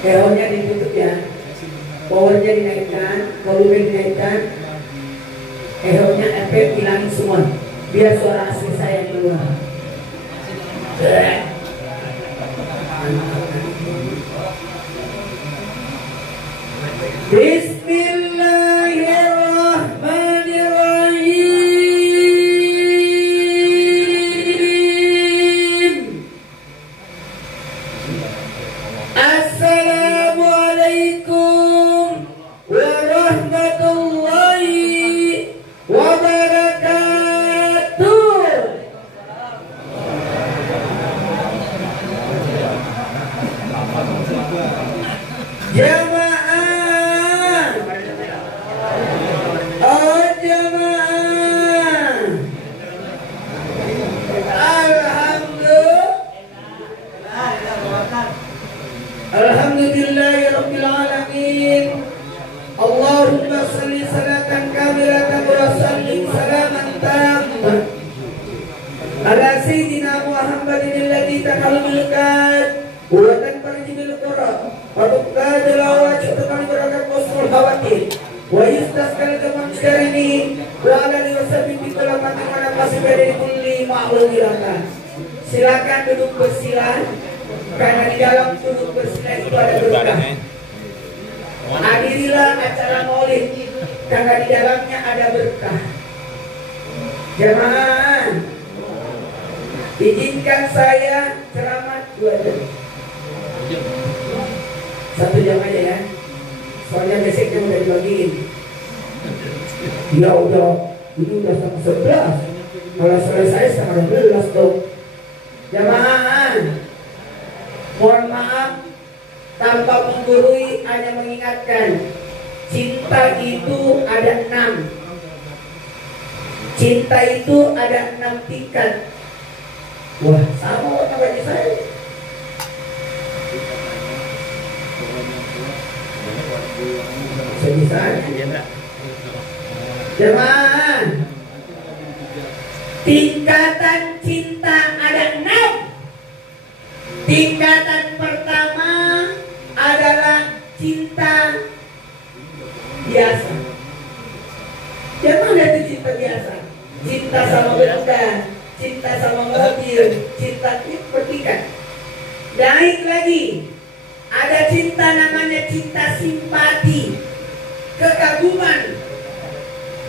Ehonya ditutup ya, powernya dinaikkan, volume dinaikkan, ehonya efek hilangin semua, biar suara asli saya keluar. Bismillahirrahmanirrahim. Assalamualaikum warahmatullahi wabarakatuh. Jamaah, oh jamaah, Alhamdulillahirabbil alamin. Allahumma shalli salatan kamilatan wa sallim salaman tamman ala sayyidina Muhammadin alladzi tahalul kad wa tanfarjul qurra wa tuqadul awajib kami berakat wasmul hawatir wa yustasqal kamanskarini wa ala alihi wasabbi bi kalamati wa nafsi dari kulli ma'lumiratan. Silakan duduk bersila, karena di dalam duduk bersila itu ada berkah. Hadirilah acara maulid, karena di dalamnya ada berkah. Jemaah, izinkan saya ceramah 2 jam. 1 jam aja ya, soalnya besoknya udah dibagiin. Ya udah, ini udah setengah 11. Kalau selesai setengah 12 dong. Jemaah, mohon maaf tanpa menggurui, hanya mengingatkan, cinta itu ada 6. Cinta itu ada 6 tingkat. Wah, sama warna baju saya. Sebisa. Jemaah, tingkatan cinta ada 6. Tingkatan pertama adalah cinta biasa. Jangan ada itu cinta biasa. Cinta sama benda, cinta sama mobil, cinta itu bertingkat. Naik lagi, ada cinta namanya cinta simpati, kekaguman,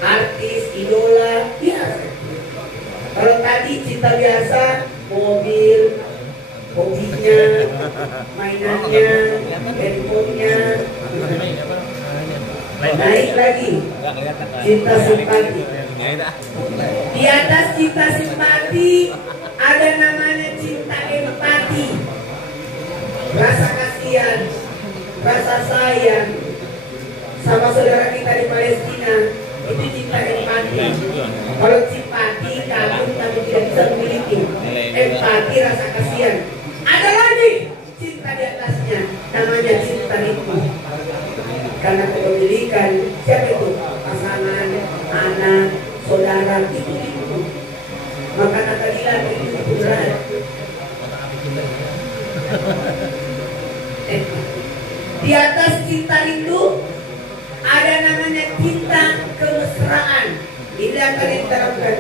artis, idola, biasa. Kalau tadi cinta biasa, mobil, hobinya, mainannya, handphonenya. Naik lagi, cinta simpati. Di atas cinta simpati ada namanya cinta empati, rasa kasihan, rasa sayang sama saudara kita di Palestina. Itu cinta empati. Kalau simpati, kagum tapi tidak bisa memiliki. Empati, rasa kasihan. Ada lagi cinta di atasnya, namanya cinta itu. Karena kepemilikan, siapa itu? Pasangan, anak, saudara, itu. Maka nakalilan itu berat. Di atas cinta itu ada namanya cinta kemesraan. Ini yang kalian terapkan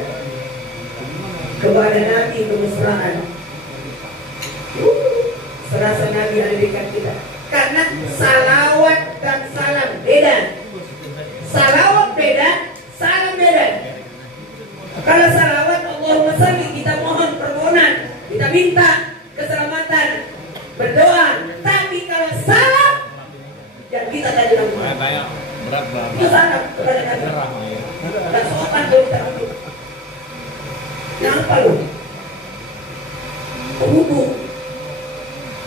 kepada Nabi, kemesraan. Serasa Nabi ada dekat kita. Karena salawat dan salam beda. Salawat beda, salam beda. Kalau salawat Allahumma shalli, kita mohon permohonan, kita minta keselamatan, berdoa. Tapi kalau salam, yang kita tadi lakukan berat banget. itu salam kepada Nabi. Dan sopan kalau kita lakukan. Kenapa lu? Berhubung.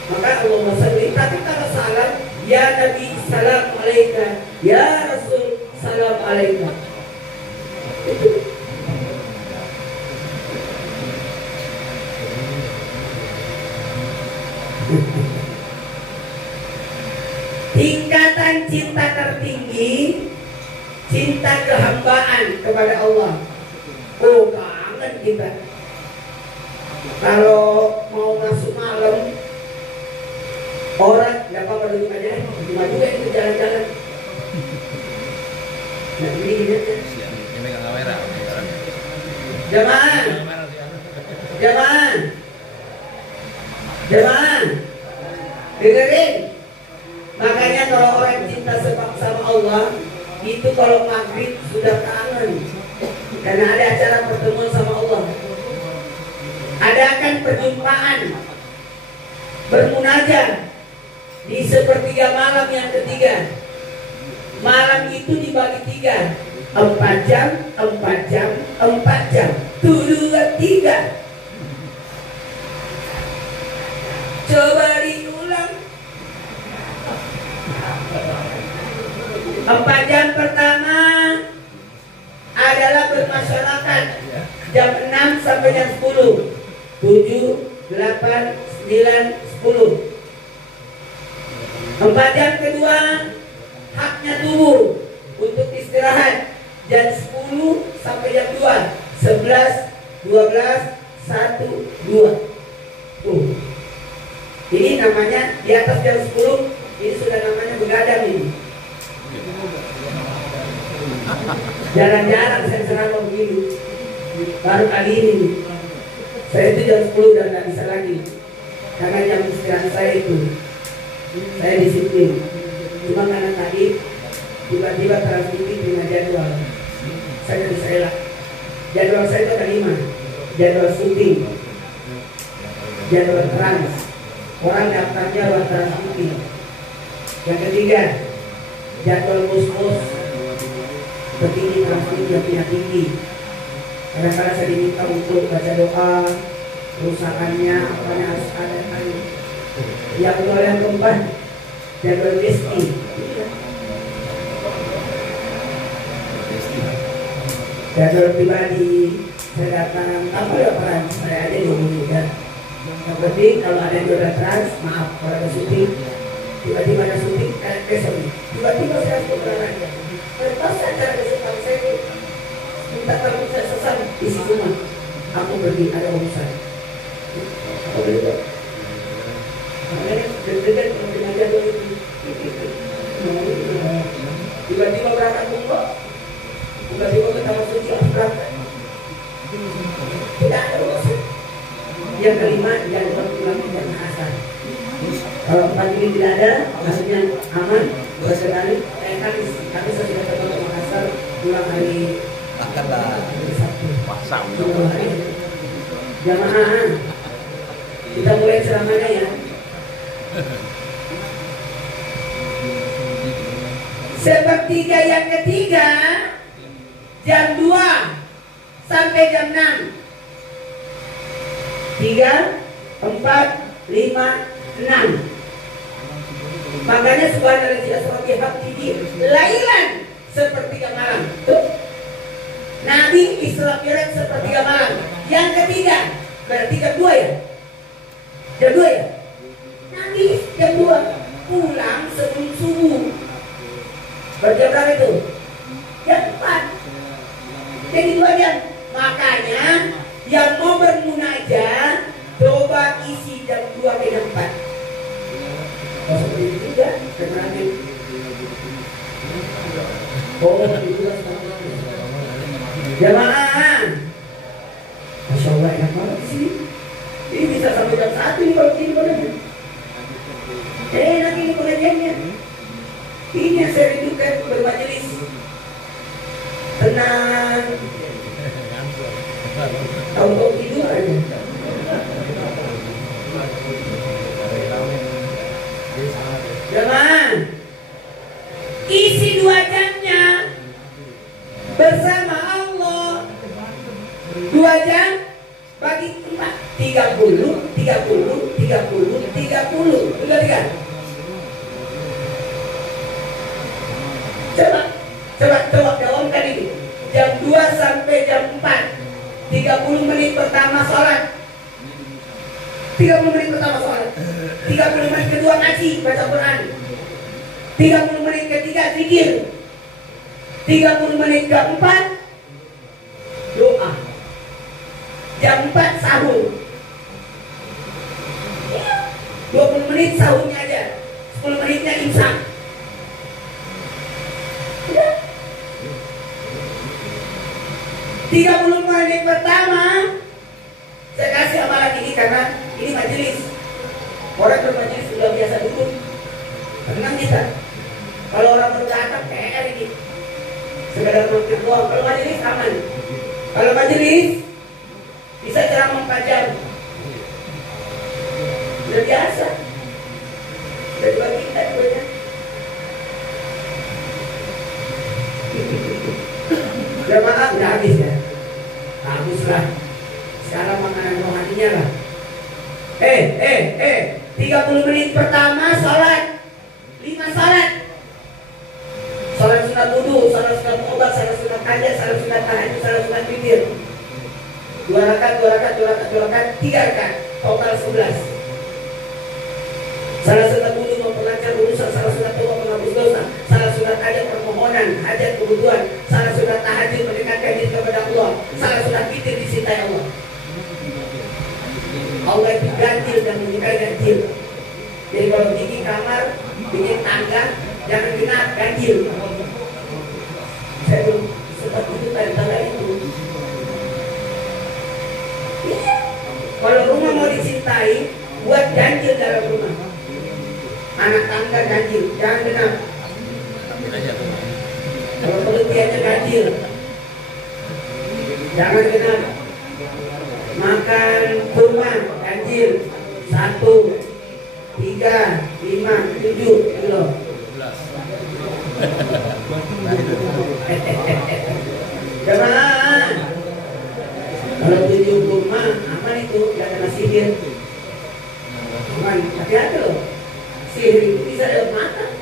Maka Allahumma shalli. Tapi kalau salam, ya Nabi salam alaika, ya Rasul salam alaika. Itu. Tingkatan cinta tertinggi, cinta kehambaan kepada Allah. Oh, kangen kita. Kalau mau masuk malam, orang Tidak apa-apa duduk aja. Cuma juga itu jalan-jalan. Nah ini aja. Jamaah. Jamaah. Jamaah. Dengerin. Makanya kalau orang cinta sama Allah itu kalau maghrib sudah kangen. Karena ada acara pertemuan sama Allah. Adakan perjumpaan, bermunajat di sepertiga malam yang ketiga. Malam itu dibagi 3, 4 jam, 4 jam, 4 jam, 2, 3. Coba diulang. 4 jam pertama adalah bermasyarakat jam 6 sampai jam 10, 7, 8, 9, 10. 4 jam kedua haknya tubuh untuk istirahat jam 10 sampai jam 2, 11, 12, 1, 2. Ini namanya di atas jam 10, ini sudah namanya begadang ini. Jarang-jarang saya ceramah begini. Baru kali ini. Saya itu jam 10 udah nggak bisa lagi. Karena jam istirahat saya itu. Saya disiplin. Cuma karena tadi tiba-tiba transmisi dengan jadwal. Saya bisa elak. Jadwal saya itu ada 5. Jadwal syuting, jadwal trans. Orang daftarnya lewat transmisi. Yang ketiga, jadwal mus-mus. Petinggi transmisi yang punya tinggi. Kadang-kadang saya diminta untuk baca doa, kerusakannya, apanya harus ada. Yang kedua yang keempat, jadwal desti. Jadwal pribadi, saya datang, apa ya peran saya aja dulu ya. Yang penting kalau ada yang udah trans, maaf kalau ada syuting, tiba-tiba ada syuting, besok tiba-tiba saya harus berolahraga. Pas acara kesukaan saya itu minta tolong saya sesat isi rumah. Aku pergi ada urusan. Apa itu? Makanya deg-degan kalau dengan jadwal itu. Tiba-tiba berangkat umroh, tiba-tiba kita masuk siap berangkat. Tidak ada urusan. Yang kelima jadwal pulang dan asar. Kalau 4 ini tidak ada, maksudnya aman, bersekali. Kami sudah ketemu ke Makassar pulang hari Sabtu. Jamaah, kita mulai ceramahnya ya. Sepertiga yang ketiga jam 2 sampai jam 6. 3, 4, 5, 6. Makanya subhanallah seperti hati lailan sepertiga malam. Tuh. Nabi Isra Mi'raj sepertiga malam. Yang ketiga berarti jam 2 ya? Jam 2 ya? Nabi jam 2 pulang sebelum subuh. Berjam berapa itu? Jam 4. Jadi 2 jam. Makanya yang mau bermunajat coba isi jam 2 ke jam 4. Oh seperti itu juga, keterangan. Oh itu jamaah. Masya Allah enak banget sih. Ini bisa sampai jam 1 nih kalau begini boleh. Enak ini pengajiannya. Ini yang saya rindukan bermajelis. Tenang. Tahu-tahu tidur aja. Jemaah, isi 2 jamnya bersama Allah. 2 jam bagi 4, 30, 30, 30, 30. Sudah kan? Coba jawabkan ini. Jam 2 sampai jam 4, 30 menit pertama sholat. 30 menit pertama sholat, 30 menit kedua ngaji, baca Quran, 30 menit ketiga zikir, 30 menit keempat doa, jam 4 sahur, 20 menit sahurnya aja, 10 menitnya imsak. Ya. 30 menit pertama saya kasih amalan ini karena ini majelis. Orang bermajelis sudah biasa duduk. Tenang kita. Kalau orang baru datang PR ini sekedar mampir doang. Kalau majelis aman. Kalau majelis bisa ceramah 4 jam. Sudah biasa. Sudah juga kita juga. Jamaah udah habis ya. Habislah. Sekarang makanan rohaninya lah. 30 menit pertama sholat. 5 sholat. Sholat sunat wudu, sholat sunat tobat, sholat sunat hajat, sholat sunat tahajud, sholat sunat witir. 2 rakaat, 3 rakaat, total 11. Sholat sunat wudu memperlancar urusan, sholat sunat tobat menghapus dosa, sholat sunat hajat permohonan, hajat kebutuhan, sholat sunat tahajud mendekatkan diri kepada Allah, sholat sunat witir dicintai Allah. Allah itu ganjil dan menyukai ganjil. Jadi kalau bikin kamar, bikin tangga, jangan genap ganjil. Saya belum sempat itu tanda itu. Iya. Kalau rumah mau dicintai, buat ganjil dalam rumah. Anak tangga ganjil, jangan genap. Kalau penelitiannya ganjil, jangan genap. Makan kurma ganjil 1, 3, 5, 7 kilo. Jemaah, kalau 7 kurma aman itu, gak kena sihir. Aman, hati-hati loh. Sihir itu bisa lewat mata.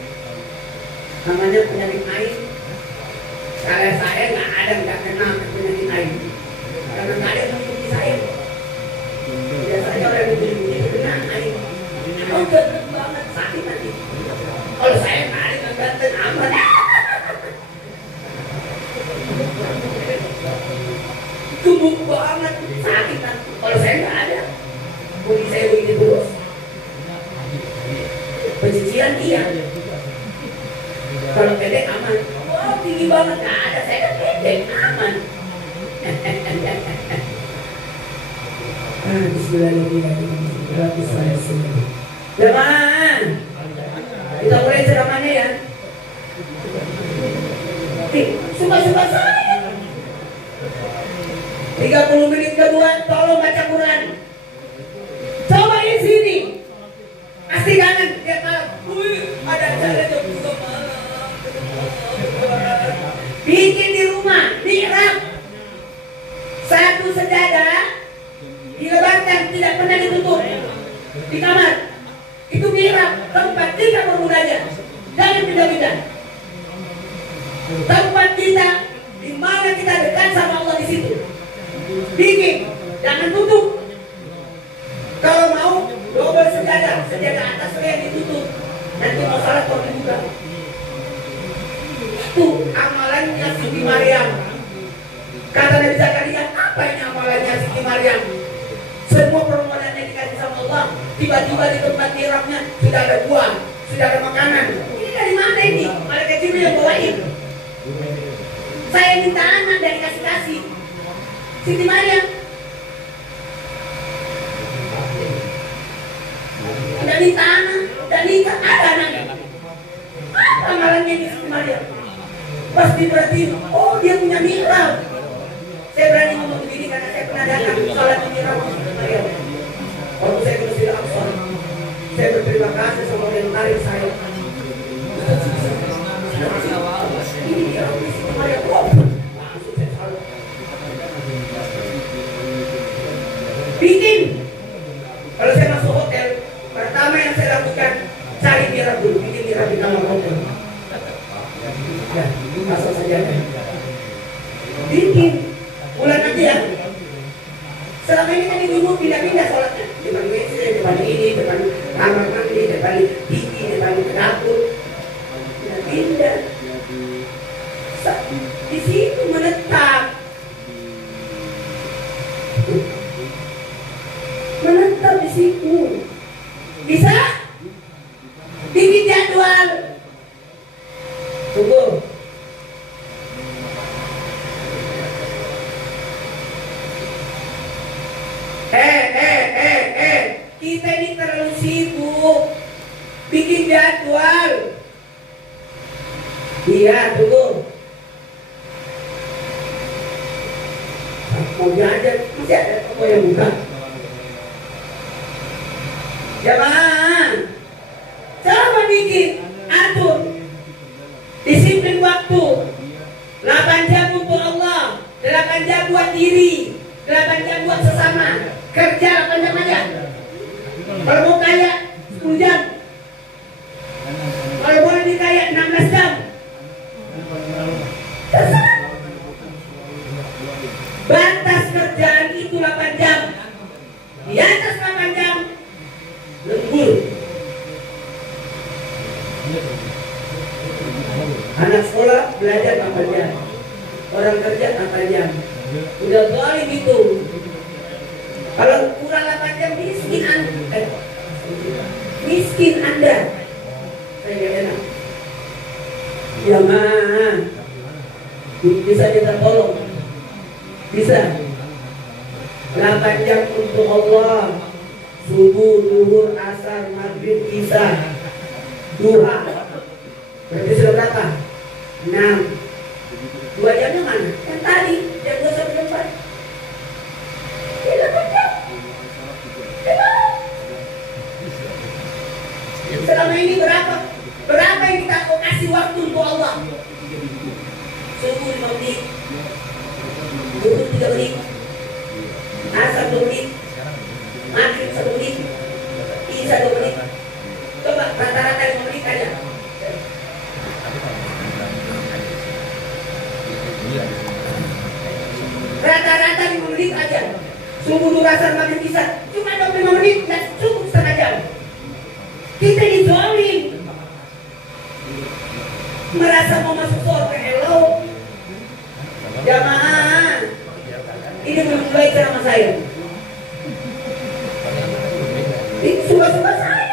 Namanya penyakit air. Kalau saya nggak ada nggak kena penyakit air. Karena nggak ada yang mengikuti saya. Biasanya orang yang bunyi itu kena air. Oh ganteng banget, sakit nanti. Kalau saya nggak ada yang ganteng aman. Gemuk banget, sakit nanti. Kalau saya nggak ada, bunyi saya begini terus. Pencucian iya. Kalau pendek aman. Wah tinggi banget, nggak ada. Saya kan pendek aman. Bismillahirrahmanirrahim. Jemaah, kita mulai ceramahnya ya. Suka-suka saya. 30 menit kedua, tolong baca Quran. Coba di sini. Pasti kanan, dia malam. Ada acara jam 2 malam. Bikin di rumah, mihrab. 1 sejadah dilebarkan, tidak pernah ditutup di kamar. Itu mihrab, tempat kita berbudaya. Jangan pindah-pindah. Tempat kita di mana kita dekat sama Allah di situ. Bikin, jangan tutup. Kalau mau double sejadah, sejadah atasnya yang ditutup. Nanti masalah kalau dibuka. Itu amalannya Siti Maryam. Kata Nabi Zakaria, apa ini amalannya Siti Maryam? Semua permohonannya dikasih sama Allah, tiba-tiba di tempat mihrabnya sudah ada buah, sudah ada makanan. Ini dari mana ini? Malaikat Jibril yang bawain. Saya minta anak dan kasih-kasih. Siti Maryam udah minta anak, udah nikah, ada anaknya. Apa amalannya ini Siti Maryam? Pas diperhatiin, oh dia punya mihrab. Saya berani ngomong begini karena saya pernah datang sholat di mihrab Siti Maryam. Waktu saya ke Masjidil Aqsa, saya berterima kasih sama yang tarik saya. Ini mihrab Siti Maryam. Langsung saya salut. Bikin. Kalau saya masuk hotel, pertama yang saya lakukan cari mihrab dulu, bikin mihrab di kamar hotel. Ya, masuk saja. Bikin. Bulan nanti ya. Selama ini kan ibu pindah-pindah sholatnya. Depan WC, depan ini, depan kamar mandi, depan TV, depan dapur. Pindah. Di situ menetap. Menetap di situ. Bisa? Bikin jadwal. Tunggu. Kita ini terlalu sibuk bikin jadwal. Iya, tunggu. Punya aja, masih ada apa yang buka? Jamaah, coba bikin, atur, disiplin waktu. 8 jam untuk Allah, 8 jam buat diri, 8 jam buat sesama. Kerja 8 jam aja. Kalau mau kaya 10 jam. Kalau boleh dikaya 16 jam. Terserah. Batas kerjaan itu 8 jam. Di atas 8 jam lembur. Anak sekolah belajar 8 jam. Orang kerja 8 jam. Udah zalim itu. Kalau kurang 8 jam miskin Anda. Miskin Anda. Saya gak enak. Ya mah. Bisa kita tolong. Bisa. 8 jam untuk Allah. Subuh, zuhur, asar, maghrib, isya, duha. Berarti sudah berapa? 6. 2 jamnya mana? Yang tadi jam 2 sampai jam 4. Ya 8 jam. Selama ini berapa? Berapa yang kita kasih waktu untuk Allah? Subuh 5 menit, zuhur 3 menit, asar 2 menit, maghrib 1 menit, isya 2 menit. Coba rata-rata 5 menit aja. Rata-rata 5 menit aja. Subuh, zuhur, asar, maghrib, isya. Cuma 25 menit, nggak cukup setengah jam. Kita dizolim. Merasa mau masuk surga, hello. Jamaah, ini belum mulai ceramah saya. Ini sudah saya.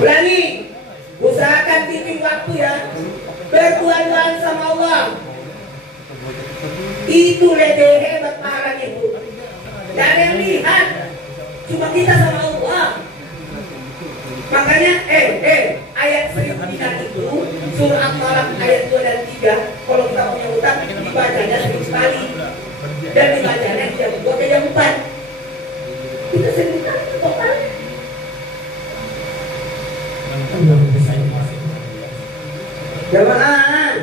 Berani, usahakan bikin waktu ya. Berduaan sama Allah. Itu lebih hebat pahalanya itu. Gak ada yang lihat. Cuma kita sama Allah. Makanya ayat 1003 itu surah Al-Falaq ayat 2 dan 3. Kalau kita punya utang dibacanya 1000 kali. Dan dibacanya jam 2 ke jam 4. Kita 1000 kali total. Jamaah,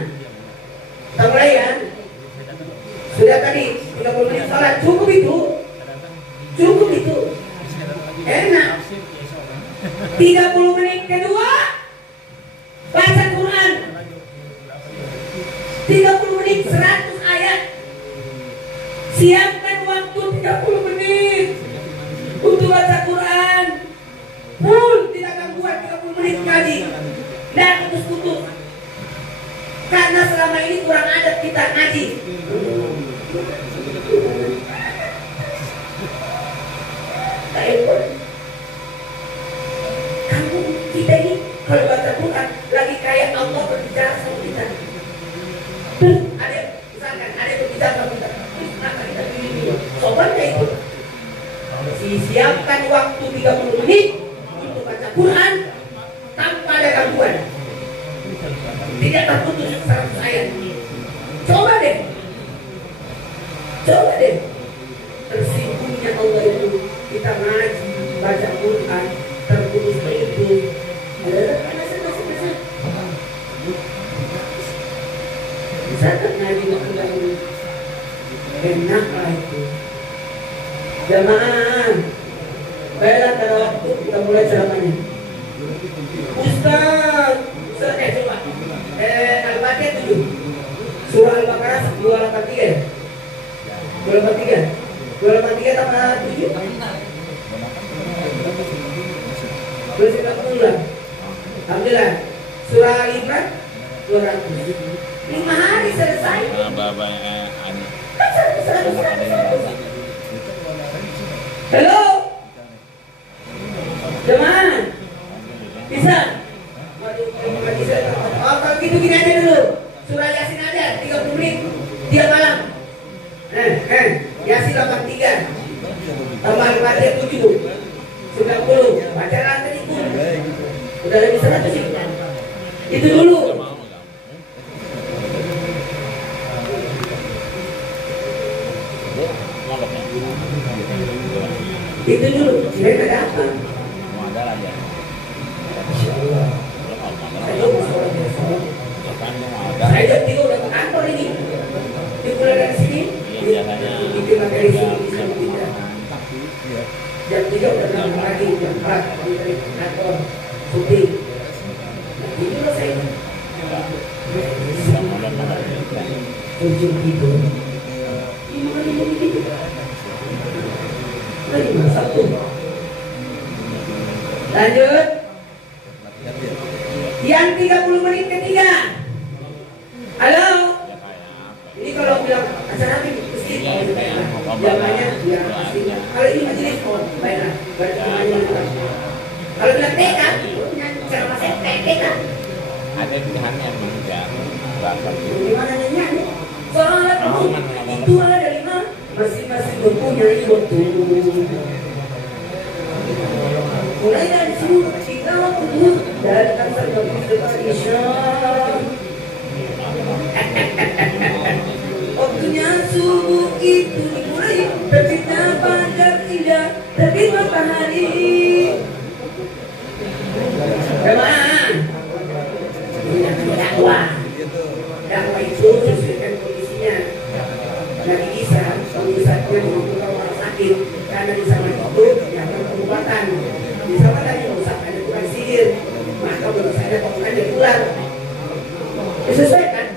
kita mulai ya. Sudah tadi 30 menit sholat, cukup itu. Cukup itu. Enak. 30 menit kedua baca Quran. 30 menit 100 ayat. Siapkan waktu 30 menit untuk baca Quran. Full, tidak gangguan 30 menit ngaji. Dan putus-putus. Karena selama ini kurang adat kita ngaji. Kita ini kalau baca Quran lagi kayak Allah berbicara sama kita. Ada misalkan ada berbicara sama kita. Kenapa kita pilih? Sobatnya itu. Siapkan waktu 30 menit untuk baca Quran tanpa ada gangguan. Tidak terputus 100 ayat. Coba deh. Coba deh. Tersibuknya Allah itu kita ngaji, baca Quran, terputus itu. Bisa tak ngaji makan ini? Enak lah itu. Jamaah, baiklah pada waktu kita mulai ceramahnya. Ustaz, coba. Al-Fatihah 7. Surah Al-Baqarah 283. 283. 283 tambah 7. 290. Alhamdulillah. Surah Al-Imran 200. 5 hari selesai. Kan 100. Halo. Jemaah. Bisa? Oh, kalau gitu gini aja dulu. Surah Yasin aja 30 menit 3 malam. Yasin 83. Tambah Al-Fatihah 7. 90. Bacaan tadi itu. Udah lebih 100 sih. Itu dulu. Itu dulu. Saya ada apa? Insyaallah. Saya jam 3 udah ke kantor ini. Di pulang dari sini. Itu materi sini. Jam 3 udah berangkat lagi. Jam 4 di kantor. Syuting. Itu loh saya. Ujung itu. Gimana jadi gitu? Lima satu. Lanjut. Yang 30 menit ketiga. Halo. Ini kalau bilang acara ini mesti jawabannya ya pasti. Kalau ini majelis baiklah. Kalau bilang TK, ceramah saya TK. Ada pilihannya mengejar bahasa gimana nyanyi? Soalnya itu ada dari mana? Masing-masing mempunyai waktu. Mulai dari subuh kita datang sampai depan Isya. Waktunya subuh itu dimulai terbitnya fajar indah terbit matahari. Jemaah, dakwah itu sesuaikan kondisinya. Nabi Isa, saatnya mengumpulkan orang sakit karena di zaman itu dilakukan pengobatan. Di zaman tadi rusak ada tukang sihir, maka baru saja pengobatan jadi ular. Disesuaikan.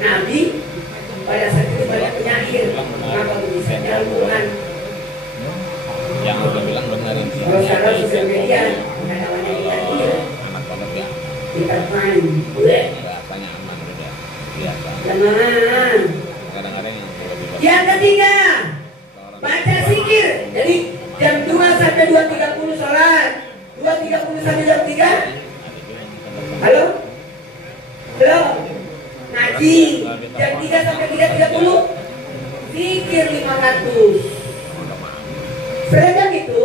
Nabi pada saat itu banyak penyakit, maka bisa jalan Quran. Yang udah bilang benar ini. Kalau sekarang sosial media, ada banyak yang anak pondok ya. kita main, boleh. Rasanya aman udah biasa. Jangan. Kadang-kadang Yang ketiga, baca zikir. Jadi jam 2 sampai 2.30 sholat, 2.30 sampai jam 3. Halo? Halo? Ngaji. Jam 3 sampai 3.30. Zikir 500. Seragam itu.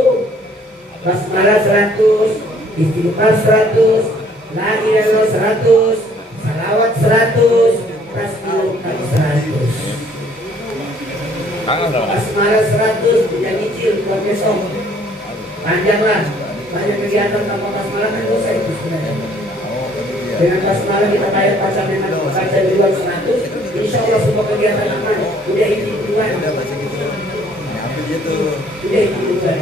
Basmalah 100, istighfar 100, la ilaha illallah 100, salawat 100, tasbih 100. Basmalah 100 punya nyicil buat besok. Panjanglah, banyak kegiatan tanpa basmalah kan dosa itu sebenarnya. Dengan basmalah kita bayar pasal dengan baca di luar 100, insya Allah semua kegiatan aman. Udah ini duluan. Udah ini duluan.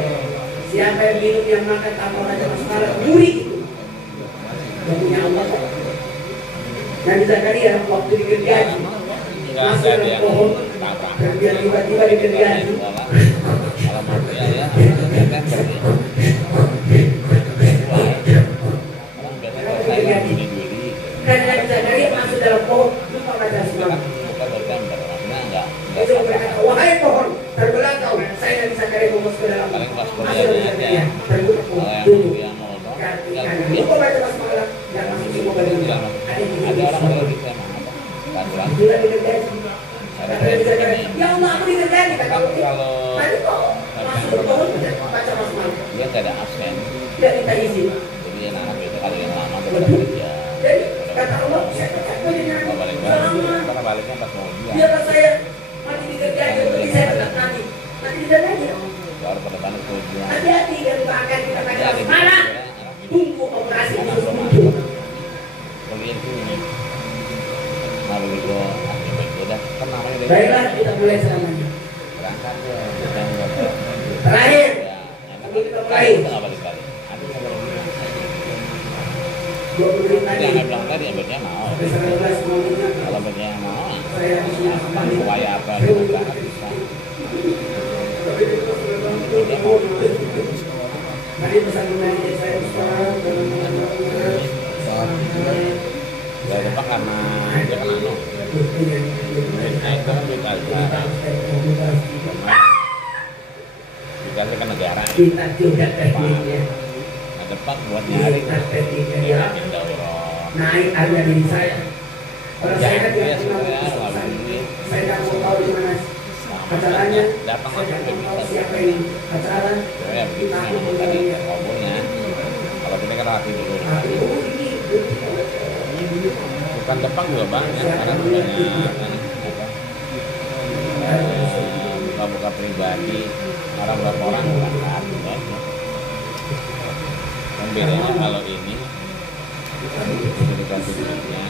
Siapa yang minum yang makan tanpa baca basmalah muri itu. Yang punya Allah. Nabi Zakaria waktu digergaji masuk dalam pohon dan dia tiba-tiba digergaji. kalau mati ya kan berarti dan Nabi Zakaria masuk dalam pohon lupa baca basmalah. bukan bergambar karena enggak Itu berkata, wahai pohon terbelah kau, saya Nabi Zakaria masuk ke dalam paling pas masuk kuliahnya Nabi aja Zakaria terbuka kalau yang duduk. yang mau dong Lupa baca basmalah dan masuk semua badan. ada orang yang bisa apa peraturan Juga digergaji. Kata Nabi Zakaria, ya Allah aku digergaji. Kata Allah, kalau tadi kok masuk ke pohon baca basmalah. dia tidak ada absen Tidak minta izin. jadi anak itu kalau yang lama itu pada kerja Jadi kata Allah, saya katakan dengan kalau baliknya selama karena baliknya pas mau dia biarlah saya mati digergaji, tapi saya tetap mati. Mati digergaji. baru pada tanah tujuan Hati-hati dan akan kita baca basmalah. Tunggu operasi khusus untuk kuliah itu ini nah begitu baik udah kan namanya dari baiklah kita mulai ceramahnya. berangkat ya Terakhir, tapi kita mulai. nggak balik-balik ada yang bilang 20 menit lagi. yang bilang tadi yang bernya mau Sampai 19 mau minyak. kalau bernya mau Saya harus menyampaikan. upaya apa gitu kan bisa dia mau Tadi pesan mengaji saya sekarang dari depan karena dia kan anu nah itu kan duit aja dikasih ke negara kita juga tekniknya. nah depan buat nyari Kita tekniknya ya. ya naik harga diri saya. Kalau saya kan tidak kenal, saya tidak mau tahu di mana acaranya, saya tidak mau tahu siapa yang acara. Kita tadi ngomongnya kalau kita kan hati dulu bukan Jepang juga banyak karena banyak buka pribadi orang berapa orang berangkat kan bedanya kalau ini dikasih duitnya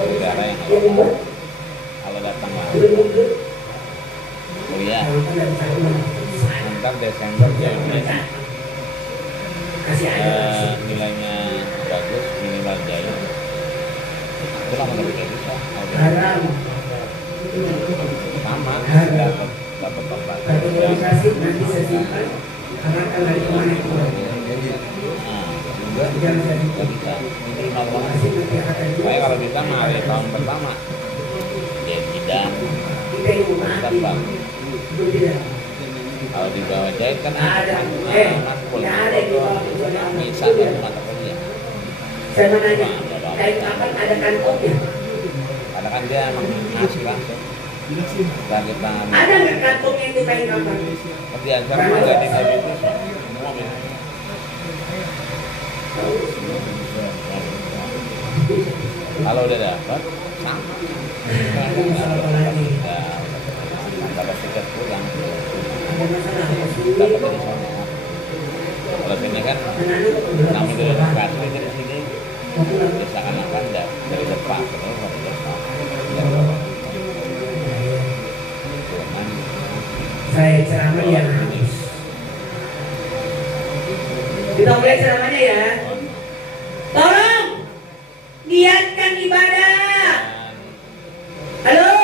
negara yang kalau datang lagi kuliah ntar Desember jadi nilainya bagus minimal jaya itu lama lebih kayak bisa sama dapat tempat kasih nanti saya simpan karena akan dari kemana itu jangan saya simpan saya kalau bisa mah hari tahun pertama ya tidak terbang kalau di bawah jahit kan ada misalnya mata kuliah saya mau nanya kain kapan ada kantongnya karena kan dia emang ngasih langsung dan kita ada nggak kantongnya itu kain kapan kerjaan sekarang nggak tinggal itu semua kalau udah dapat sama dapat tiket pulang dapat dari sana kalau sini kan namanya dari kasih dari sini misalkan akan dari depan terus dari depan saya ceramah yang habis kita mulai ceramahnya ya tolong niatkan ibadah halo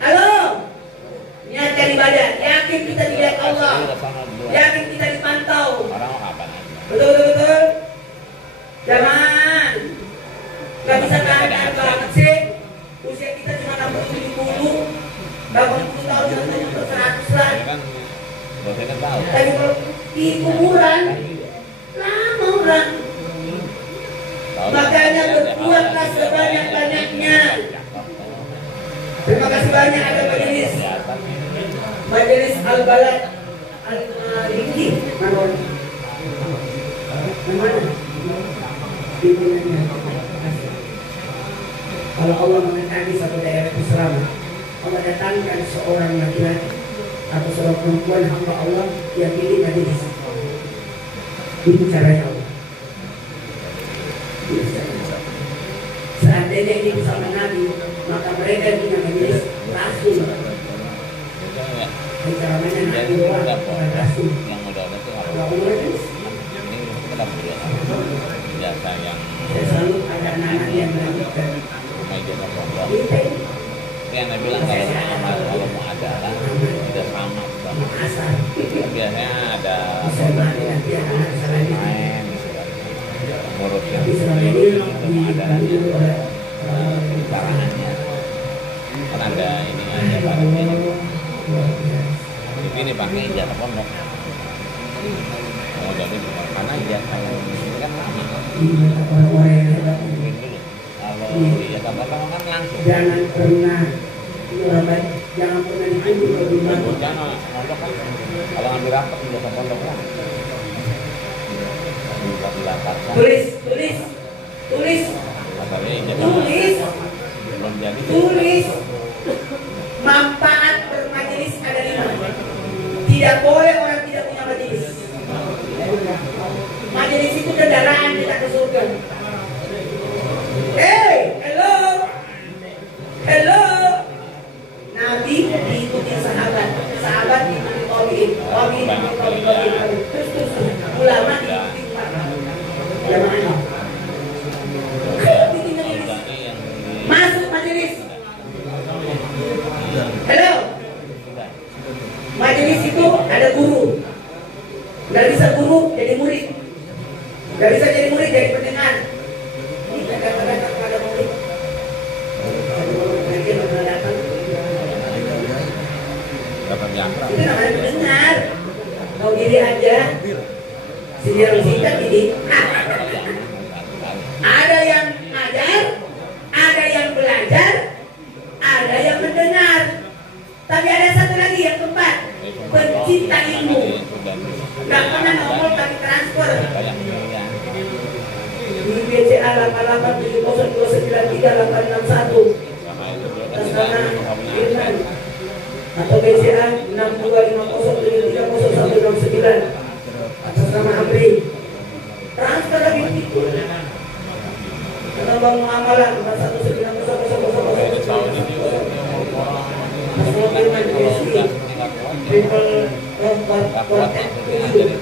halo niatkan ibadah yakin kita dilihat Allah yakin kita dipantau betul jangan nggak bisa tahan banget sih usia kita cuma 60, 70, 80 tahun atau 100 lah tapi kalau di kuburan lama orang makanya berbuatlah sebanyak-banyaknya. Terima kasih banyak ada majelis Al-Balad Al-Maliki mana? Kalau Allah mengetahui satu daerah itu selama Allah datangkan seorang laki-laki atau seorang perempuan hamba Allah yang pilih majelis itu caranya Allah. Seandainya ini bersama Nabi, maka mereka yang punya majelis Rasul. Ceramahnya Nabi bukan Rasul. Yang udah ada tuh kalau ini kita dapat jasa yang saya selalu ada anak-anak yang melanjutkan. Jasa pondok. Itu yang Nabi bilang kalau mau ada lah tidak sama. Biasanya ada main ngurusin itu ada caranya kan ada ini aja barangnya ini pakai ijazah pondok mau jadi mana ijazah ini kan lama kalau ijazah pondok kan langsung jangan pernah jangan pernah dituduh jangan pondok kan kalau ngambil rapat ijazah pondok kan tulis manfaat bermajelis ada 5. Tidak boleh orang tidak punya majelis. Majelis itu kendaraan kita ke surga. Hello Nabi diikuti sahabat diikuti tabi'in terus ulama diikuti masuk majelis. Halo, majelis itu ada guru. Gak bisa guru jadi murid, gak bisa jadi murid jadi pendengar. Ini kadang-kadang ada murid. Itu namanya pendengar. Tahu diri aja. Sendiri sikat ini. BCA 8870293861 atas nama Firman, atau BCA 6250730169 atas nama Amri. Transfer lagi itu karena bank muamalah 41900000 Triple Quartet 7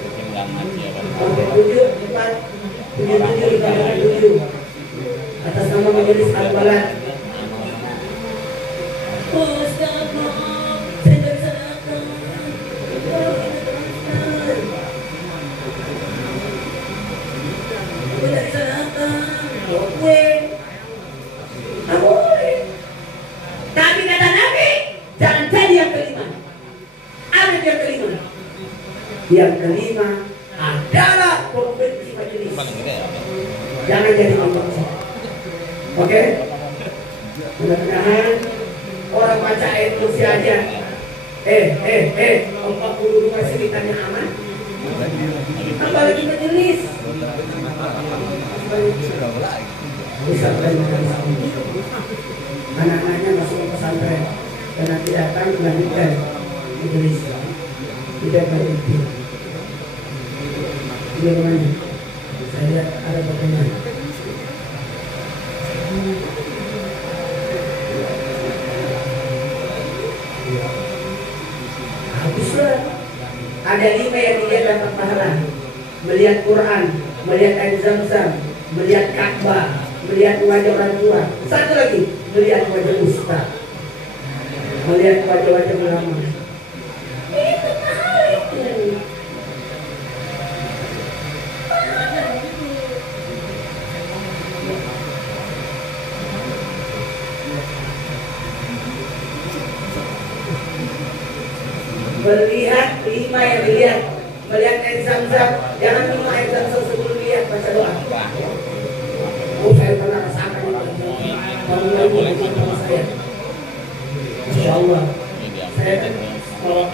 atas nama Majelis Al-Balad. Tapi kata Nabi, jangan jadi yang kelima. Apa yang kelima? Yang kelima adalah pembenci majelis. Jangan jadi pembenci. Oke? Mudah-mudahan orang baca ayat kursi aja. 40 fasilitasnya aman. Apalagi majelis. Bisa anak-anaknya masuk ke pesantren dan nanti datang melanjutkan majelis. Tidak berhenti. Dia kemana? Saya lihat ada pertanyaan. Habislah. Ada 5 yang dilihat dapat pahala. Melihat Quran, melihat air Zam-Zam, melihat Ka'bah, melihat wajah orang tua. Satu lagi, melihat wajah ustaz, melihat wajah-wajah ulama. Itu pahala itu. Melihat 5 yang dilihat, melihat air Zam-Zam. Jangan minum air Zam-Zam sebelum lihat, baca doa. Oh, saya pernah rasakan itu. Kalau boleh sama saya, Insya Allah saya kan kalau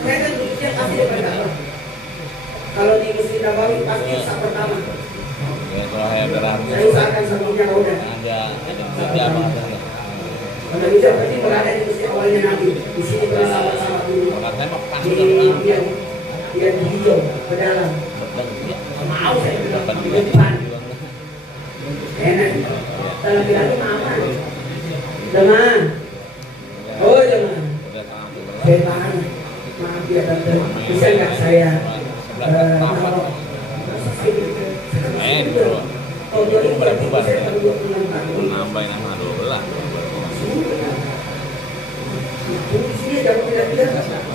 saya kan dulunya pasti dapat. Kalau di Masjid Nabawi pasti saat pertama. Saya usahakan sebelumnya udah. Kalau bisa berarti berada di masjid awalnya Nabi. Di sini bersama-sama dulu. Dia di hijau ke dalam. Mau saya bilang di depan. Enak. Dalam bilang itu aman. Jangan. Oh jangan. Saya tahan. Maaf ya tante. Bisa nggak saya taruh? Berapa nambahin sama 12.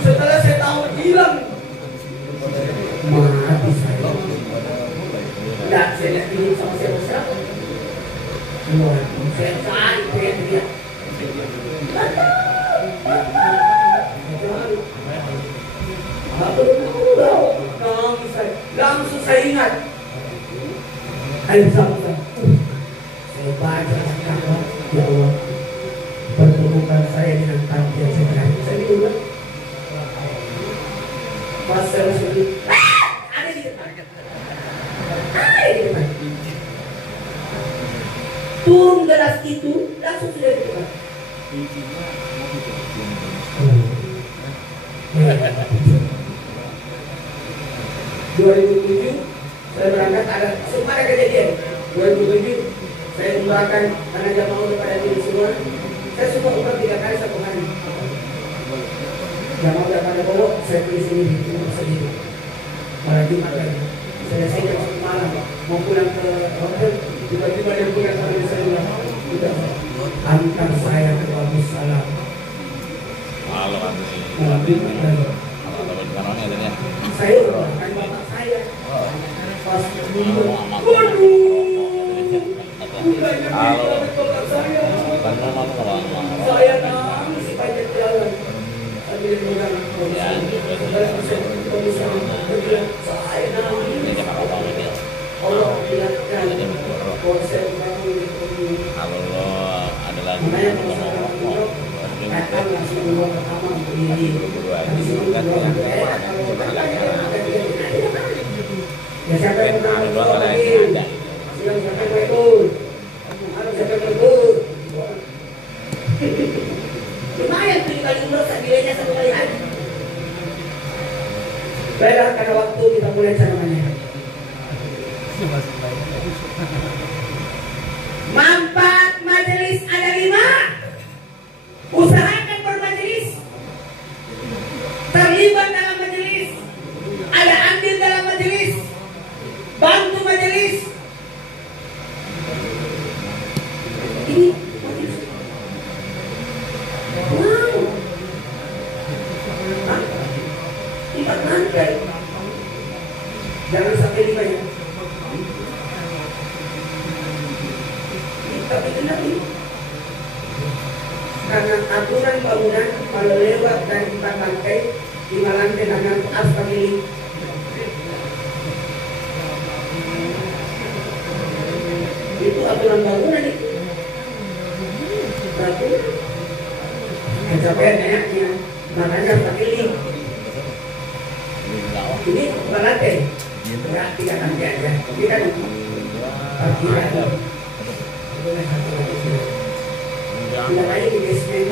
Setelah saya tahu hilang mati saya. Enggak, saya lihat ini sama siapa-siapa. Saya cari dia. Langsung saya ingat. Ayo sama-sama. Saya baca kata ya Allah, pertemukan saya dengan tanti yang sebenarnya. Saya bilang, pas saya masuk ada di depan. Turun gelas itu langsung sudah di depan. 2007 saya berangkat, semua ada kejadian. 2007 saya umrahkan karena jamaah kepada diri semua. Saya suka umrah 3 kali 1 hari. Jamaah udah pada bawa, saya pilih sendiri, umrah sendiri. Malah Jumat lagi. Saya jam 1 malam mau pulang ke hotel, tiba-tiba dia pulang ke saya bilang, udah antar saya ke Abu Salam. Halo, saya udah kan bapak saya. Pas dulu, waduh, saya nangis sepanjang jalan sambil megang saya nangis. Allah ingatkan konsep bangun Allah ada lagi datang langsung dua pertama untuk diri. Habis itu dua Baiklah, karena waktu kita mulai ceramahnya. Manfaat majelis ada 5. Usahakan bermajelis, terlibat dalam majelis, ada andil dalam majelis, bantu majelis. Ini majelis. Wow. 4 lantai. Jangan sampai 5 ya. Tapi benar ini. Karena aturan bangunan kalau lewat dari 4 lantai, 5 lantai dan harus pakai lift. Itu aturan bangunan itu. Berarti kecapean enaknya, makanya harus pakai lift. Ini berapa lantai? Ya, 3 lantai aja. Ini kan parkiran. Tidak lagi di basement.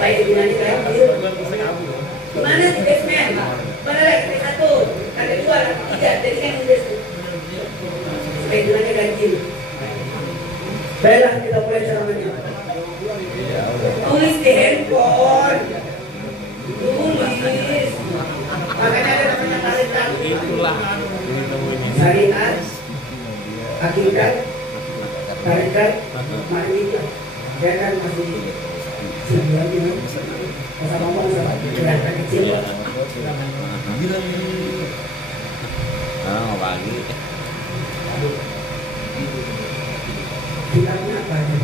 Baik gunanya kayak gitu. Gimana di basement? Mana lagi 1, ada 2, 3, jadi kan di basement. Baik gunanya ganjil. Baiklah, kita mulai ceramahnya. Tulis di handphone. Tulis. Makanya ada namanya tarikat. Syariat, hakikat, tarikat, ma'rifat. Dia kan masih sebenarnya masa ngomong sama gerakan kecil. Pagi. Kitabnya apa aja?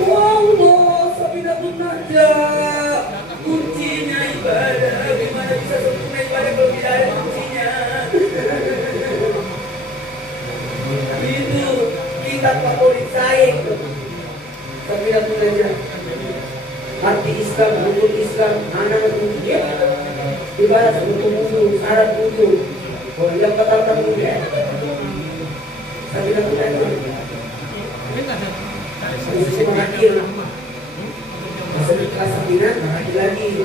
Wallah, sabidakun najah. Kuncinya ibadah. Gimana bisa sempurna ibadah kalau tidak ada kuncinya? Itu kitab favorit saya itu. Sabidakun najah. Arti Islam, rukun Islam, anak dia. Ibadah sebelum wudu, syarat wudu. Kalau yang batalkan wudu ya. Sabidakun najah. Sisi mengakhir. Masuk di kelas 9, mengakhir lagi.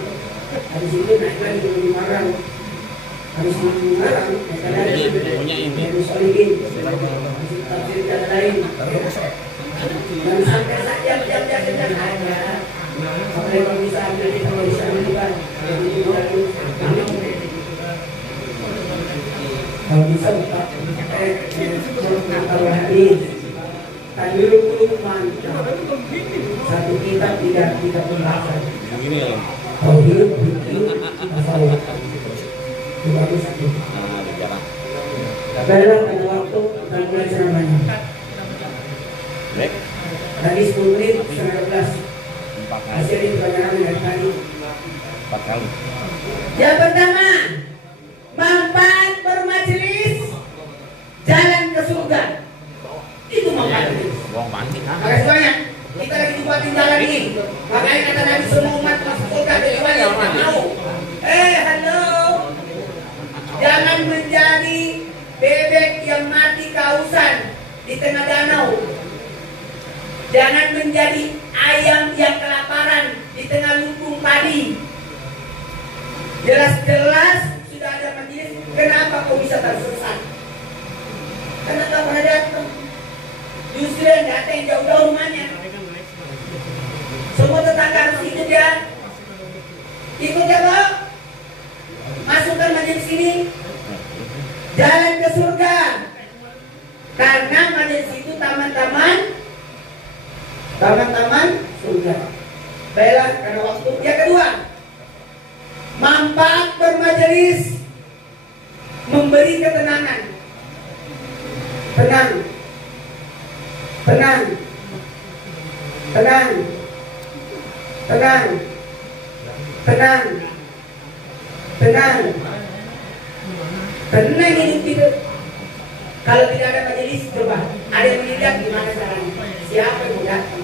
Habis itu naik lagi ke Marang. Habis itu Marang, naik lagi ke Musolihin. Habis itu tafsir dan lain. Dan sampai saja jam-jam ada. Sampai kalau bisa ambil, kita bisa ambil juga. Kalau bisa buka kalau hadis. Tanjurul satu kitab 3 pembahasan. Begini ya. Tauhid, fikih, tasawuf. Itu bagus itu. Baiklah, pada waktu kita mulai ceramahnya. Baik. Tadi 10 menit, 19. 4 kali. Hasil itu banyak dari tadi. 4 kali. Yang pertama, manfaat bermajelis, jalan ke surga. Itu manfaat. Buang mandi. Makasih banyak. Kita lagi buatin jalan ini. Makanya kata Nabi semua umat masuk surga kecuali yang tak mau. Halo. Jangan menjadi bebek yang mati kehausan di tengah danau. Jangan menjadi ayam yang kelaparan di tengah lumbung padi. Jelas-jelas sudah ada majelis. Kenapa kau bisa tersesat? Karena tak pernah datang. Justru yang datang jauh-jauh rumahnya. Semua tetangga harus ikut ya. Ikut ya Pak. Masukkan majelis ini. Jalan ke surga. Karena majelis itu taman-taman surga. Baiklah, karena waktu. Yang kedua, manfaat bermajelis, memberi ketenangan. Tenang. Tenang hidup kita. Kalau tidak ada majelis, coba ada yang meninggal, gimana caranya? Siapa yang mau datang?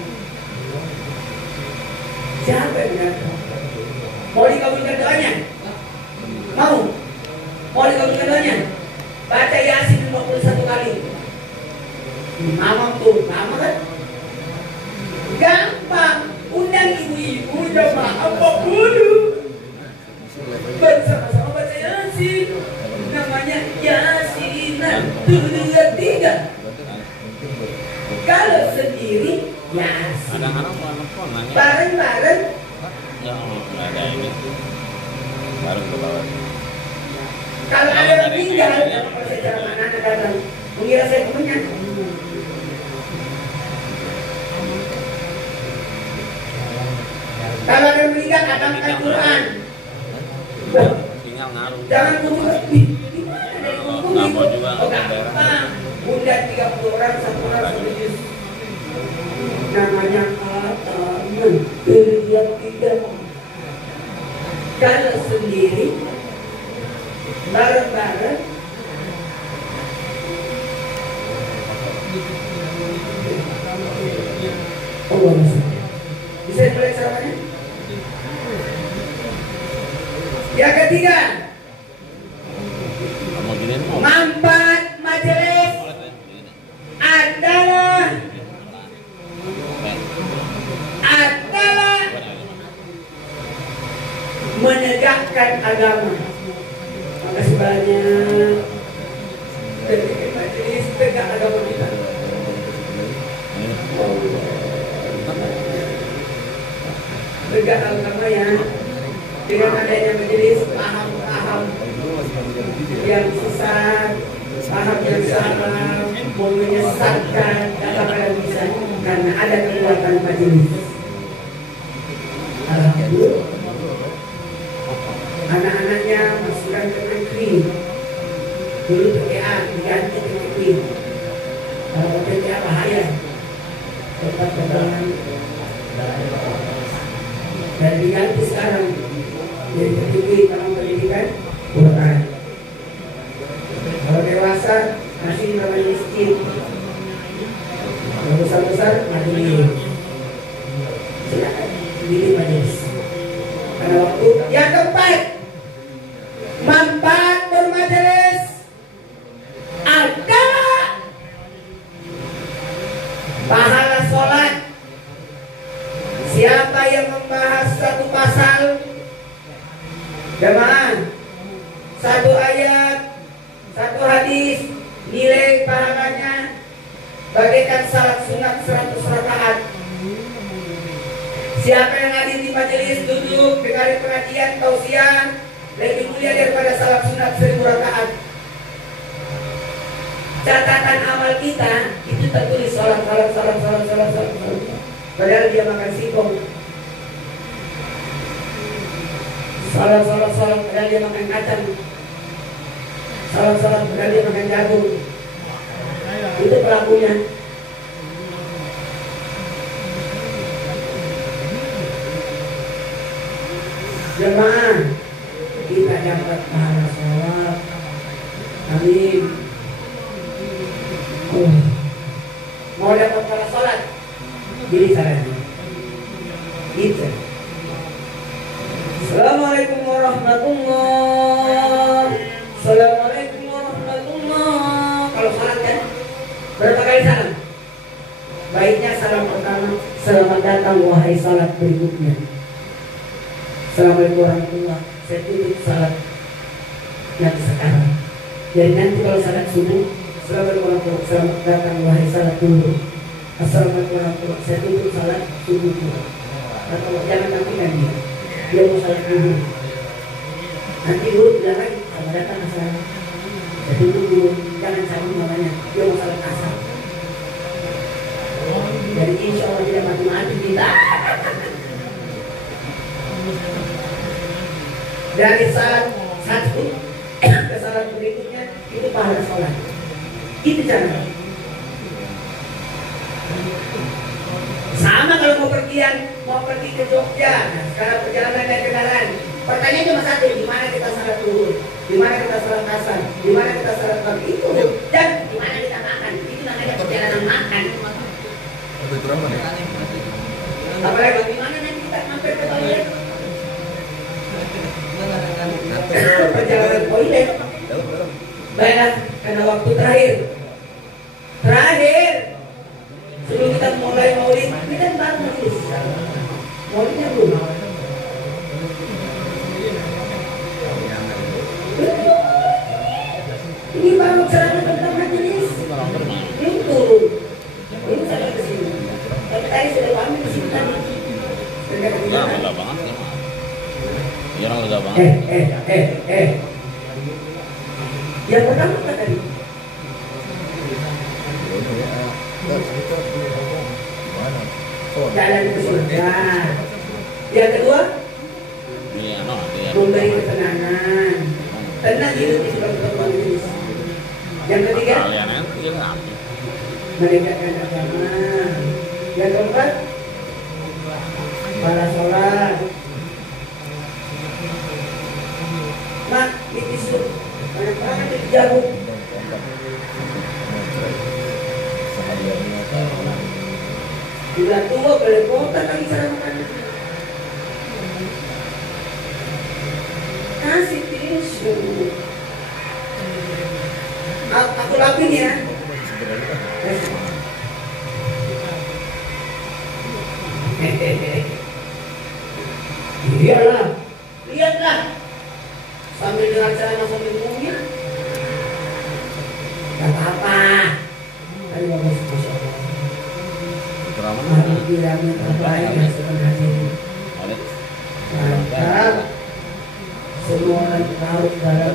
Mau dikabulkan doanya? Mau dikabulkan doanya? Baca Yasin 21 kali. Mama tuh, mama kan? Gampang. Undang ibu-ibu, jawab bareng. Nggak ada ini. Baru ke bawah. Kalau ada yang meninggal, kalau saya cara mana anak datang, mengira saya temennya. Kalau ada yang meninggal, katakan Quran. Tinggal ngaruh. Jangan kumpul. Gimana dari kumpul Nggak itu? mau juga, Oh gampang. Bunda 30 orang, 1 orang 1 juz. Namanya Ataman. Dia tidak. Kalau sendiri, bareng-bareng, Allah Masya. Bisa dimulai ceramahnya? Yang ketiga, Kamu gini mau. manfaat majelis adalah menegakkan agama. Makasih banyak. Dari majelis tegak agama kita. Tegak agama ya. Dengan adanya majelis paham-paham yang sesat, paham yang salah, mau menyesatkan, dalam yang bisa karena ada kekuatan majelis. Alhamdulillah. Anak-anaknya masukkan ke negeri. Dulu PTA diganti ke negeri. Kalau PTA bahaya. Tempat pegangan dan diganti sekarang jadi negeri dalam pendidikan Quran. Kalau dewasa masih namanya miskin. Kalau besar-besar majelis. Silakan pilih majelis. Pada waktu yang keempat, manfaat bermajelis adalah pahala sholat. Siapa yang membahas satu pasal, jemaah, satu ayat, satu hadis, nilai pahalanya bagaikan salat sunat 100 rakaat. Siapa yang hadir di majelis duduk dengar pengajian tausiah lebih mulia daripada salat sunat 1000 rakaat. Catatan amal kita itu tertulis salat. Padahal dia makan singkong. Salat. Padahal dia makan kacang. Salat. Padahal dia makan jagung. Itu pelakunya. Jemaah, kita dapat pahala sholat. Amin. Mau dapat pahala sholat, jadi caranya itu. Assalamualaikum warahmatullahi. Assalamualaikum warahmatullahi. Kalau sholat kan berapa kali salam? Baiknya salam pertama, selamat datang wahai salat berikutnya. Assalamualaikum warahmatullahi. Saya tutup salat yang sekarang. Jadi nanti kalau salat subuh, assalamualaikum warahmatullahi. Selamat datang wahai salat dulu. Assalamualaikum warahmatullahi. Saya tutup salat subuh. Atau jangan nantikan dia. Dia mau salat dulu. Nanti dulu bilang lagi, selamat datang asal. Saya tutup dulu. Jangan sambung namanya. Dia mau salat asal. Jadi insya Allah tidak mati-mati kita. Dari salat satu ke salat berikutnya itu pahala sholat. Itu cara. Sama kalau mau pergi ke Jogja. Nah, sekarang perjalanan dari kendaraan. Pertanyaan cuma satu, di mana kita salat dulu, di mana kita salat asar, di mana kita salat pagi itu, dan di mana kita makan. Itu namanya perjalanan makan. Apalagi di mana nanti kita mampir ke toilet. Perjalanan toilet. Baiklah, karena waktu terakhir sebelum kita mulai maulid, kita baru majelis. Maulidnya belum. Ini baru ceramah tentang majelis. Belum turun. Ini saya ke sini. Tapi tadi sudah pamit di sini tadi. Enggak, lega banget sih mah. Iya orang lega banget. Yang pertama apa tadi? Jalan ke surga. Yang kedua, Iya, no, iya. memberi ketenangan. Tenang hidup di sebuah Yesus. Yang ketiga, Kalian itu ya ngapi. menegakkan agama. Yang keempat, para sholat. Mak, ini tisu. Banyak banget yang jagung. Bila tua boleh kota lagi cara makan. Kasih tisu. Aku lapin ya. Iyalah, lihatlah. Sambil dengar ceramah sambil ngomongnya. Gak apa-apa. Ayo bagus, masya Allah. Ceramah Mari bilang yang terbaik yang sebenarnya. ada. Mantap. Semua orang tahu dalam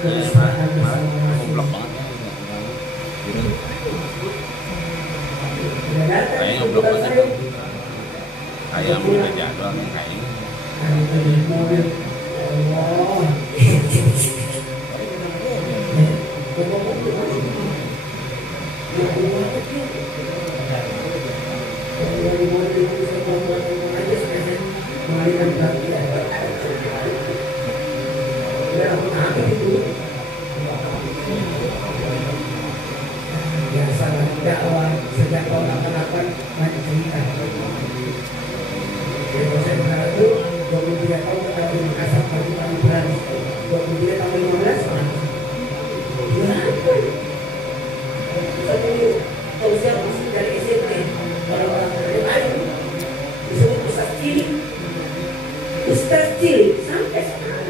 keniscayaan bersama Goblok masing. banget. Sudah datang, Kayaknya goblok bukan banget. saya. Kayak mau udah jadwal nih kayaknya. Hari tadi mobil. Allah. Biasalah dakwah sejak tahun 88 banyak cerita. Jadi saya berharap itu 23 tahun tetap di Makassar pagi pagi berani 23 tahun 15 berapa? Satu tausiah masih dari SMP orang-orang terbaik disebut Ustaz cilik sampai sekarang.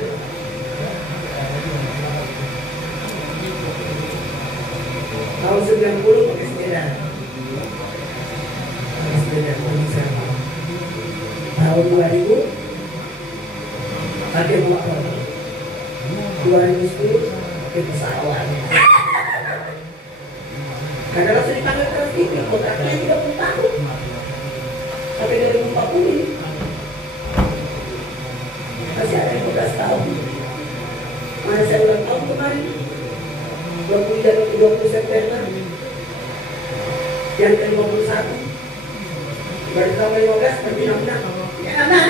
Tahun 90 pakai sepeda. Pakai sepeda konser. Tahun 2000 pakai motor. 2010 pakai pesawat. Karena langsung dipanggil terus ini, kontraknya 30 tahun. Sampai 2040 ini. Masih ada 15 tahun. Mana saya ulang tahun kemarin 20 September yang ke-51 baru tahun 15 tapi 66 ya nah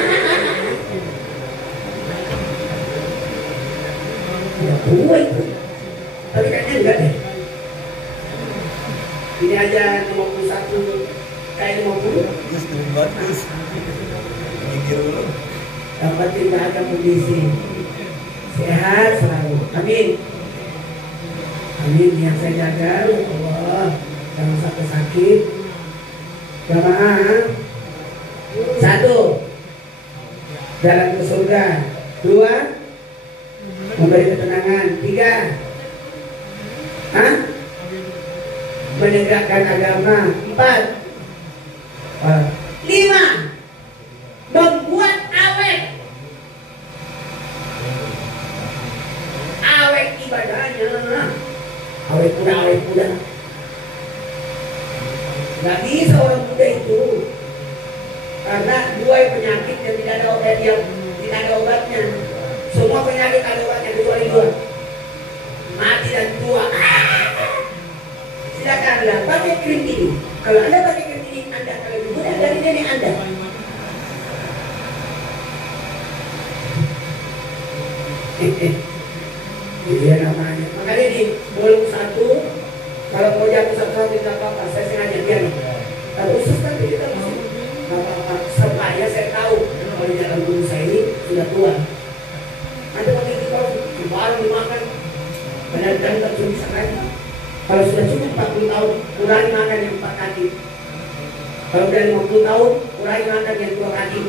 ya tua itu tapi kayaknya enggak deh ini aja 51 kayak 50 bagus mikir dulu yang penting bahagia kondisi sehat selalu amin amin yang saya jaga ya Allah jangan sampai sakit jamaah 1 jalan ke surga 2 memberi ketenangan 3 menegakkan agama 4 5 membuat awet ibadahnya awet muda nggak bisa orang muda itu karena 2 penyakit yang tidak ada obat yang tidak ada obatnya semua penyakit ada obatnya kecuali 2 mati dan tua silakan Anda pakai krim ini kalau Anda pakai krim ini Anda akan lebih muda dari nenek Anda iya namanya makanya di bolong 1 kalau mau jatuh satu tidak apa-apa saya sengaja biar kalau usus kan kita masih nggak apa-apa supaya saya tahu kalau di dalam tubuh saya ini sudah tua ada pakai kita baru dimakan benar-benar tak cuma bisa lagi kalau sudah cukup 40 tahun kurangi makan yang 4 kaki kalau udah 50 tahun kurangi makan yang 2 kaki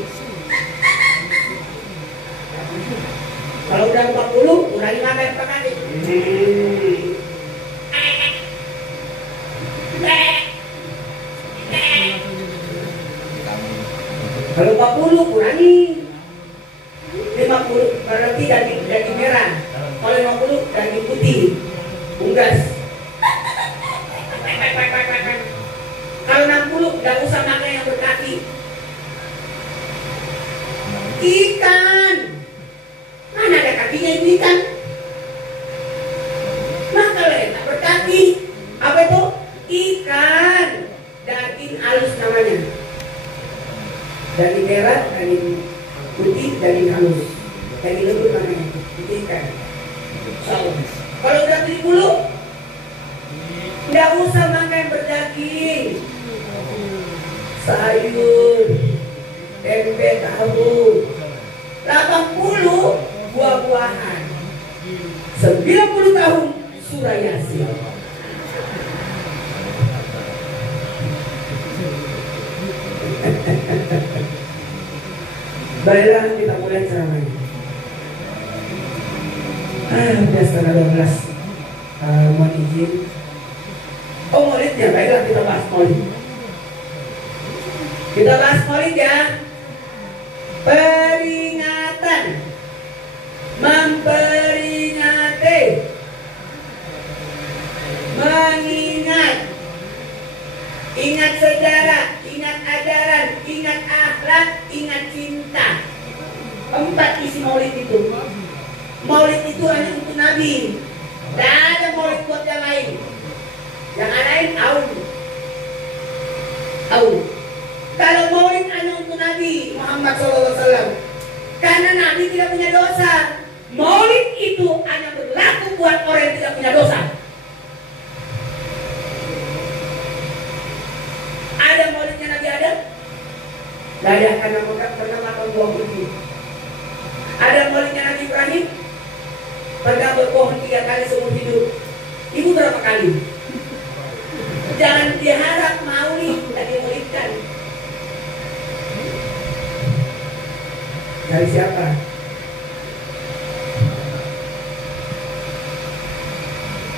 kalau udah 40 kurangi makan yang 4 kaki kalau 40 kurangi kurangi. 50 berarti daging merah. Kalau 50 daging putih. Unggas. Kalau 60 nggak usah makan yang berkaki. Ikan. Mana ada kakinya itu ikan? Nah kalau yang tak berkaki, apa itu? Ikan. Daging halus namanya. Daging merah, daging putih, daging halus. Daging lembut namanya. Itu ikan. Kalau udah 70, nggak usah makan berdaging. Sayur, tempe, tahu. 80 buah-buahan. 90 tahun surah Yasin. Baiklah kita mulai ceramahnya. Udah setengah 12. Mohon izin. Oh maulidnya, baiklah kita bahas maulid. Kita bahas maulid ya. Peringatan, memperingati, mengingat, ingat sejarah, ingat ajaran, ingat akhlak, ingat cinta. 4 isi maulid itu. Maulid itu hanya untuk Nabi. Tidak ada maulid buat yang lain. Yang lain au. Kalau maulid hanya untuk Nabi Muhammad SAW, karena Nabi tidak punya dosa. Maulid itu hanya berlaku buat orang yang tidak punya dosa. Ada maulidnya Nabi Adam? Tidak ada, karena pernah makan buah putih. Ada maulidnya Nabi Ibrahim? Pernah berbohong 3 kali seumur hidup. Ibu berapa kali? Jangan diharap maulid tidak dimaulidkan. Dari siapa?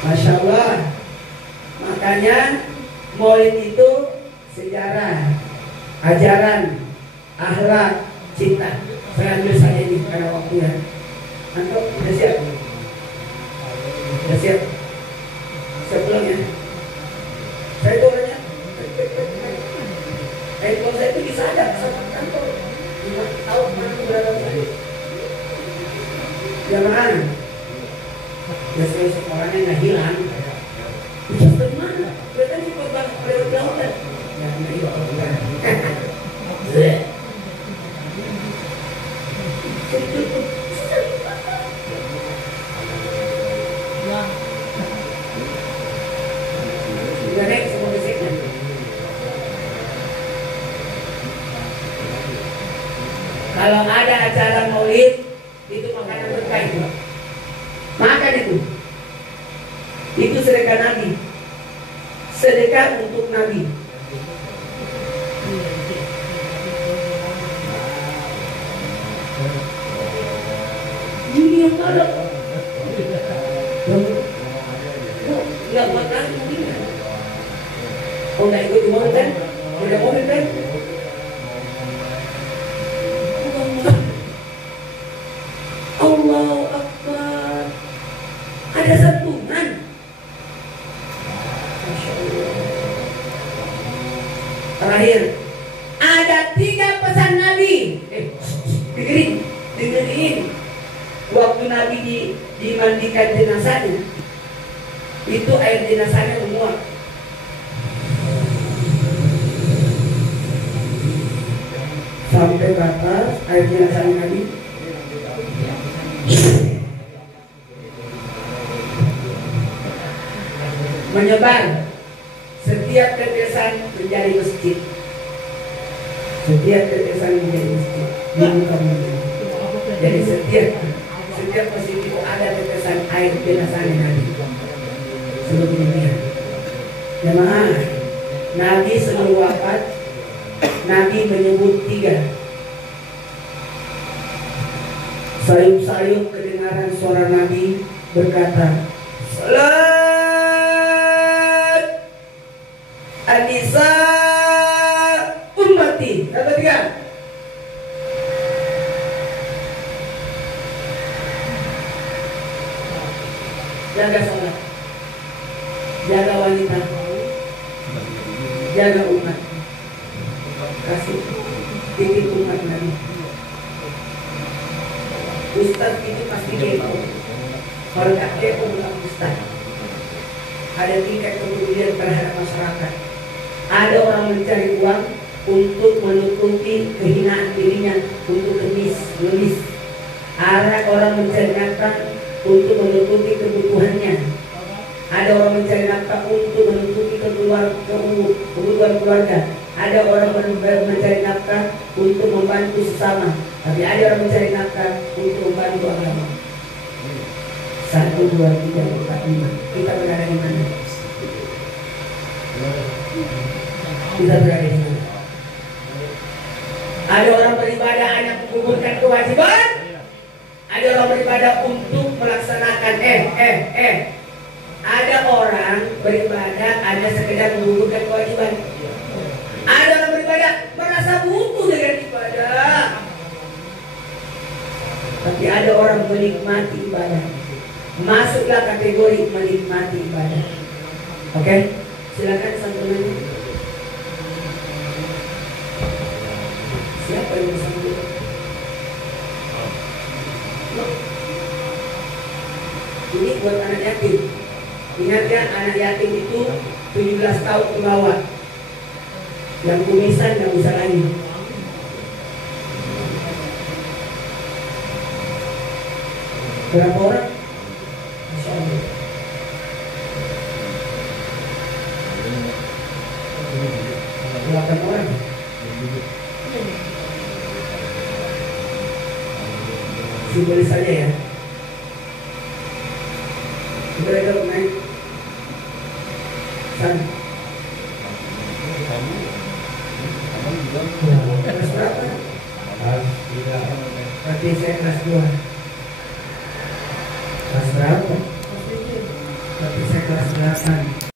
Masya Allah. Makanya maulid itu sejarah, ajaran, akhlak, cinta. Saya ambil saja ini karena waktunya. Antum udah siap? Udah siap? Saya pulang ya. Saya itu orangnya. Kalau saya itu bisa ada sama kantor. Tahu mana berada saya. Jangan. Ya saya orangnya nggak hilang. Bisa dari mana? Berarti sih korban lewat-lewat. Ya nggak hilang. Kalau ada acara maulid, itu makanan berkah itu. Makan itu. Itu sedekah Nabi. Sedekah untuk Nabi. Ini yang ada. Nggak makan mungkin. Oh nggak ikut di mobil kan? Udah mobil kan? Allahu Akbar. Ada santunan. Terakhir, ada 3 pesan Nabi. Dengerin. Waktu Nabi dimandikan jenazahnya, itu air jenazahnya menguap. Sampai ke atas air jenazahnya Nabi menyebar. Setiap tetesan menjadi masjid. Setiap tetesan menjadi masjid. Jadi setiap masjid itu ada tetesan air jenazahnya Nabi. Seluruh dunia. Jemaah, Nabi sebelum wafat, Nabi menyebut 3. Sayup-sayup kedengaran suara Nabi berkata, Salat Anisa ummati. Kata 3. jaga sholat, jaga wanita, jaga umat, kasih titip umat Nabi. Ustaz itu pasti kepo. Kalau tak kepo bukan ustaz. Ada tingkat kepedulian terhadap masyarakat. Ada orang mencari uang untuk menutupi kehinaan dirinya, untuk ngemis. Ada orang mencari nafkah untuk menutupi kebutuhannya. Ada orang mencari nafkah untuk menutupi kebutuhan keluarga. Ada orang mencari nafkah untuk membantu sesama. Tapi ada orang mencari nafkah untuk membantu agama. 1, 2, 3, 4, 5. Kita berada di mana? Kita berada di mana? Ada orang beribadah hanya menggugurkan kewajiban. Ada orang beribadah untuk melaksanakan Ada orang beribadah hanya sekedar menggugurkan kewajiban. Ada orang beribadah merasa butuh dengan ibadah. Tapi ada orang menikmati ibadah. Masuklah kategori menikmati ibadah. Oke? Silakan santunannya. Siapa yang bersangkutan? Ini buat anak yatim. Ingat ya, anak yatim itu 17 tahun ke bawah. Yang kumisan nggak usah lagi. Berapa orang? Masya Allah. Berapa orang? Simbolis saja ya. Kita lihat naik. Sana. Kelas berapa? Berarti saya kelas 2. Kelas berapa? Berarti saya kelas 8.